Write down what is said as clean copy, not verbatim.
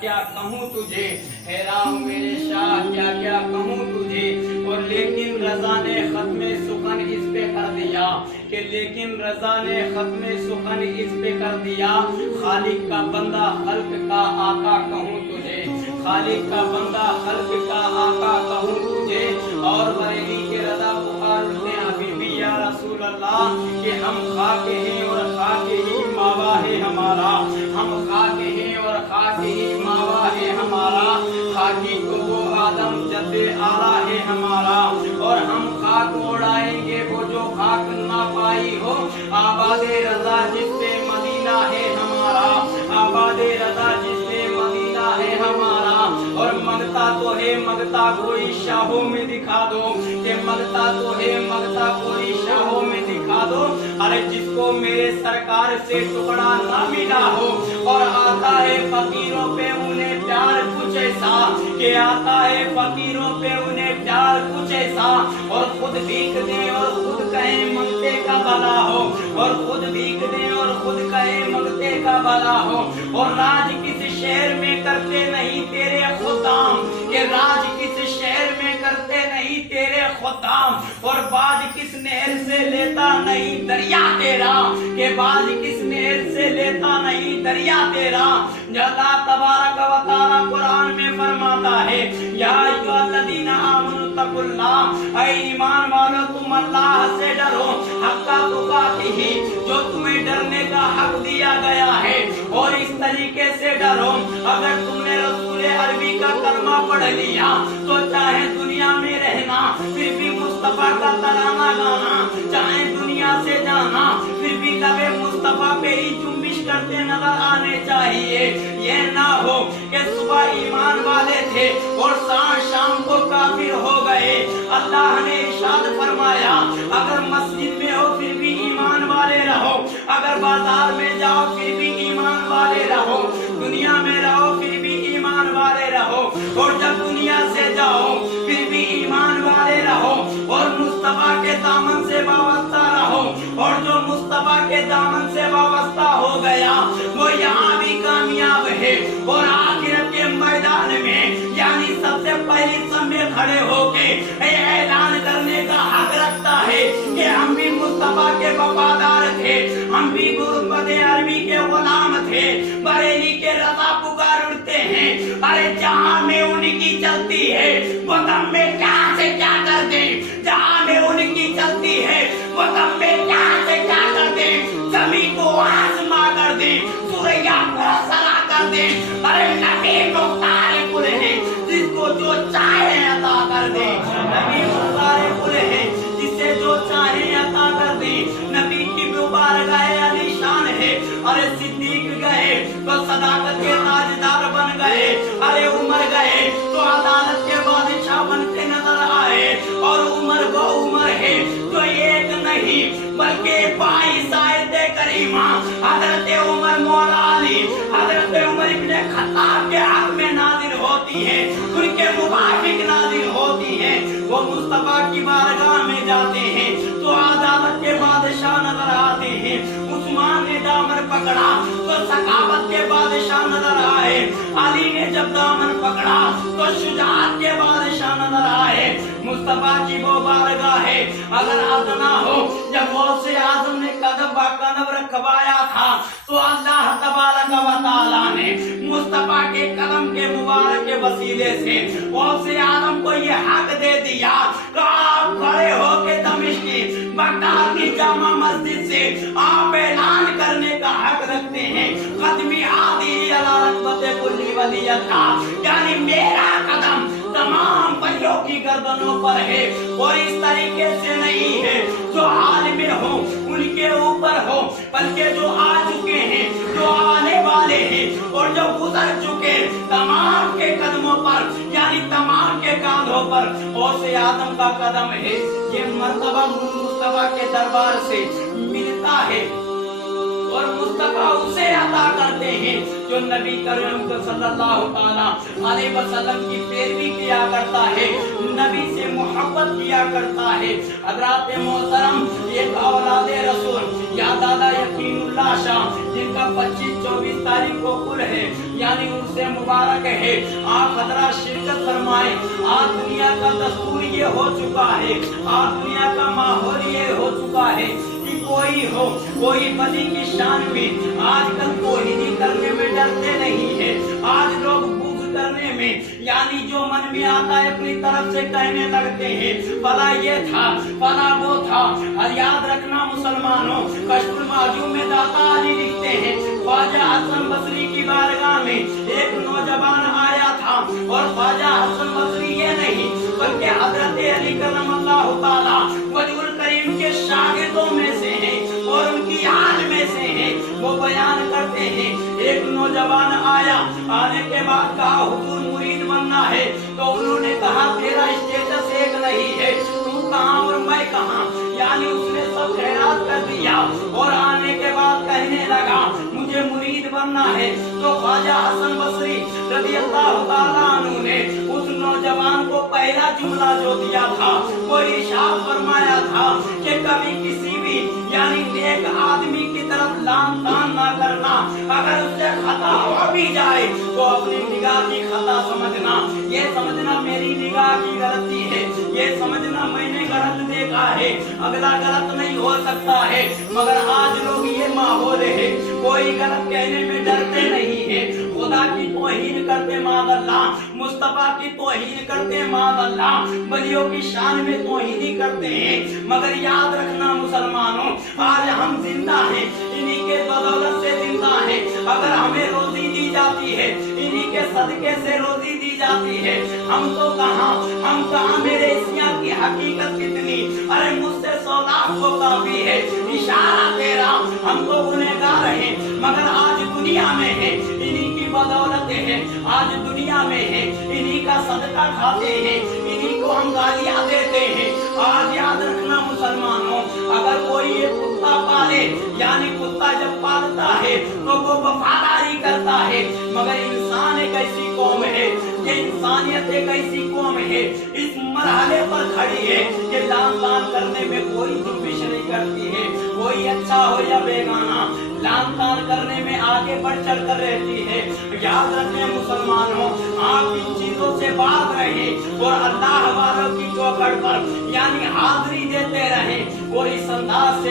کیا کہوں تجھے، حیران ہوں میرے شاہ کیا کیا کہوں تجھے۔ اور لیکن رضا نے ختم سخن اس پہ کر دیا، کہ لیکن رضا نے ختم سخن اس پہ کر دیا، خالق کا بندہ خلق کا آقا کہوں تجھے، خالق کا بندہ خلق کا آقا کہوں تجھے۔ اور بریلی کے رضا پکار اٹھتے ہیں حبیبی یا رسول اللہ، کہ ہم خاک ہیں اور خاک ہی ماوا ہے ہمارا، ہم خاک ہیں اور خاک ہی ماوا ہے ہمارا، خاکی کو وہ آدم جد آلہ ہے ہمارا، اور ہم خاک اڑائیں گے وہ جو خاک نہ پائی ہو، آباد رضا جس پہ مدینہ ہے ہمارا، آباد رضا جس پہ مدینہ ہے ہمارا۔ اور منگتا تو ہے منگتا کوئی شاہوں میں دکھا دو، کہ منگتا تو ہے منگتا کوئی شاہوں میں دکھا دو، ارے جس کو میرے سرکار سے ٹکڑا نہ ملا ہو، اور آتا ہے فقیروں پہ انہیں پیار کچھ ایسا، کہ آتا ہے فقیروں پہ انہیں پیار کچھ ایسا، اور خود بھیک دیں اور خود کہیں منگتے کا بھلا ہو، اور خود بھیک دیں اور خود کہیں منگتے کا بھلا ہو۔ اور راج کس شہر میں کرتے نہیں تیرے خدام، کہ راج کس شہر میں کرتے نہیں تیرے خدام، اور باز کس نہر سے لیتا نہیں دریا تیرا، کہ باز کس نہر سے لیتا نہیں دریا تیرا۔ اللہ تبارک و تعالیٰ قرآن میں فرماتا ہے، یا ایھا الذین آمنوا اتقوا اللہ، اے ایمان والو تم اللہ سے ڈرو، حق تقاتہ، جو تمہیں ڈرنے کا حق دیا گیا ہے، اور اس طریقے سے ڈرو۔ اگر تم نے رسول عربی کا کلمہ پڑھ لیا تو چاہے دنیا میں رہنا پھر بھی مصطفیٰ کا ترانہ گانا، چاہے دنیا سے جانا پھر بھی لب مصطفیٰ پہ ہی جنبش کرتے نظر آنے چاہیے۔ یہ نہ ہو کہ صبح ایمان والے تھے اور شام کو کافر ہو گئے۔ اللہ نے ارشاد فرمایا، اگر مسجد میں ہو پھر بھی ایمان والے رہو، اگر بازار میں جاؤ پھر بھی ایمان والے رہو، دنیا میں رہو پھر بھی ایمان والے رہو، اور جب دنیا سے جاؤ پھر بھی ایمان والے رہو، اور مصطفیٰ کے دامن سے وابستہ رہو۔ اور جو مصطفیٰ کے دامن سے وابستہ ہو گیا وہ یہاں بھی کامیاب ہے، اور آخرت کے میدان میں یعنی سب سے پہلی صف میں کھڑے ہو کے اعلان کرنے کا حق رکھتا ہے کہ ہم بھی مصطفیٰ کے وفادار تھے، ہم بھی غربت عربی کے غلام تھے۔ بریلی کے رضا پکار اٹھتے ہیں، ارے جہاں میں ان کی چلتی ہے وہ دم میں کیا سے کیا کر دیں، جہاں میں ان کی چلتی ہے وہ دم میں کیا سے کیا کر دیں، زمین کو آسما کر دیں، سوریا کو سرا کر دیں، ارے نبی مختار کل ہے جس کو جو چاہے عطا کر دیں، نبی مختار کل ہے جسے جو چاہے عطا کر دیں۔ نبی کی مبارکہ علی شان ہے، ارے صدیق گئے تو صداقت کے تاجدار بن گئے، ارے عمر گئے تو عدالت کے بادشاہ بنتے نظر آئے، اور عمر وہ عمر ہے جو ایک نہیں بلکہ 22 آیت کریمہ حضرت عمر مولا علی، حضرت عمر ابن خطاب کے حق میں نازل ہوتی ہے، ان کے موافق نازل ہوتی ہے۔ وہ مصطفیٰ کی بارگاہ میں جاتے ہیں تو عدالت کے بادشاہ نظر آتے ہیں، عثمان نے دامن پکڑا تو ثقافت کے بادشاہ نظر آئے، علی نے جب دامن پکڑا تو شجاعت کے بادشاہ نظر آئے۔ مصطفیٰ کی وہ بارگاہ ہے، اگر ادنا ہو جب غوث اعظم نے قدم با قدم رکھوایا تھا تو اللہ تبارک و تعالیٰ نے مصطفیٰ کے قدم کے مبارک کے وسیلے سے غوث اعظم کو یہ حق دے دیا کہ آپ کھڑے ہو کے دمشق کی بغداد کی جامع مسجد سے آپ اعلان کرنے کا حق رکھتے ہیں، قدمی عادی علی رتبت کلی ولیت کا، یعنی میرا قدم تمام ولیوں کی گردنوں پر ہے، اور اس طریقے سے نہیں ہے جو حال میں ہو ان کے اوپر ہو، بلکہ جو آ چکے ہیں، جو آنے والے ہیں، اور جو گزر چکے تمام کے قدموں پر یعنی تمام کے کاندھوں پر غوث اعظم کا قدم ہے۔ یہ مرتبہ مصطفیٰ کے دربار سے ملتا ہے، اور مصطفیٰ اسے عطا کرتے ہیں جو نبی کریم صلی اللہ علیہ وسلم کی پیروی کیا کرتا ہے، نبی سے محبت کیا کرتا ہے۔ حضرات محترم، ایک اولاد رسول یا دادا یقین اللہ شاہ جن کا 25-24 تاریخ کو کل ہے، یعنی ان سے مبارک ہے، آپ حضرات شرکت فرمائیں۔ آج دنیا کا دستور یہ ہو چکا ہے، آج دنیا کا ماحول یہ ہو چکا ہے کہ کوئی ہو، کوئی بدی کی شان میں آج کل توہین کرنے میں ڈرتے نہیں ہے۔ آج لوگ بغض کرنے میں، یعنی جو من میں آتا ہے اپنی طرف سے کہنے لگتے ہیں، فلا یہ تھا، فلا وہ تھا۔ اور یاد رکھنا مسلمانوں، کشف المعجوب میں داتا علی لکھتے ہیں، خواجہ حسن بصری کی بارگاہ میں ایک نوجوان آیا تھا، اور خواجہ حسن بصری یہ نہیں بلکہ حضرت علی کرم اللہ تعالی وجہ الکریم کے شاگردوں میں سے ہیں اور ان کی آل میں سے ہیں۔ وہ بیان کرتے ہیں، ایک نوجوان آیا، آنے کے بعد کہا حضور مرید بننا ہے، تو انہوں نے کہا تیرا اسٹیٹس ایک نہیں ہے، تو کہاں اور میں کہاں، یعنی اس نے سب خیرات کر دیا اور آنے کے بعد کہنے لگا مجھے مرید بننا ہے۔ تو خواجہ حسن بصری رضی اللہ تعالیٰ عنہ نے اس نوجوان کو پہلا جملہ جو دیا تھا وہ ارشاد فرمایا تھا کہ کبھی کسی بھی یعنی نیک آدمی کی طرف لام تان نہ کرنا، اگر اس سے خطا ہو بھی جائے تو اپنی نگاہ کی خطا سمجھنا، یہ سمجھنا میری نگاہ کی غلطی ہے، یہ سمجھنا میں نے غلط دیکھا ہے، اگلا غلط نہیں ہو سکتا ہے۔ مگر آج لوگ یہ ماحول ہے، کوئی غلط کہنے میں ڈرتے نہیں ہے، خدا کی توہین کرتے معاذ اللہ، مصطفیٰ کی توہین کرتے معاذ اللہ، ولیوں کی شان میں توہین کرتے ہیں۔ مگر یاد رکھنا مسلمانوں، آج ہم زندہ ہیں، انہی کے بدولت سے زندہ ہیں۔ اگر ہمیں روزی دی جاتی ہے انہی کے صدقے سے روزی دی جاتی ہے، ہم تو کہاں میرے اسیاں کی حقیقت کتنی، ارے مجھ سے 100 لاکھ کو کافی ہے، اشارہ تیرا، ہم تو گنہگار ہیں۔ مگر آج دنیا میں ہے، انہی کی بدولت ہے، آج دنیا میں ہے، انہی کا صدقہ کھاتے ہیں، انہی کو ہم گالیاں دیتے ہیں۔ آج یاد رکھنا مسلمانوں، اگر کوئی ایک کتا پالے، یعنی کتا جب پالتا ہے تو وہ وفاداری کرتا ہے، مگر انسان ایک ایسی قوم ہے، یہ انسانیت ایک ایسی قوم ہے، اس مرحلے پر کھڑی ہے کہ لان تان کرنے میں کوئی جنبش نہیں کرتی ہے، کوئی اچھا ہو یا بیگانہ، لان تان کرنے میں آگے بڑھ چڑھ کر رہتی ہے۔ یاد رکھیں مسلمانوں، آپ ان چیزوں سے باز رہیں اور اللہ والوں کی چوکھٹ پر یعنی حاضری دیتے رہیں اور اس انداز سے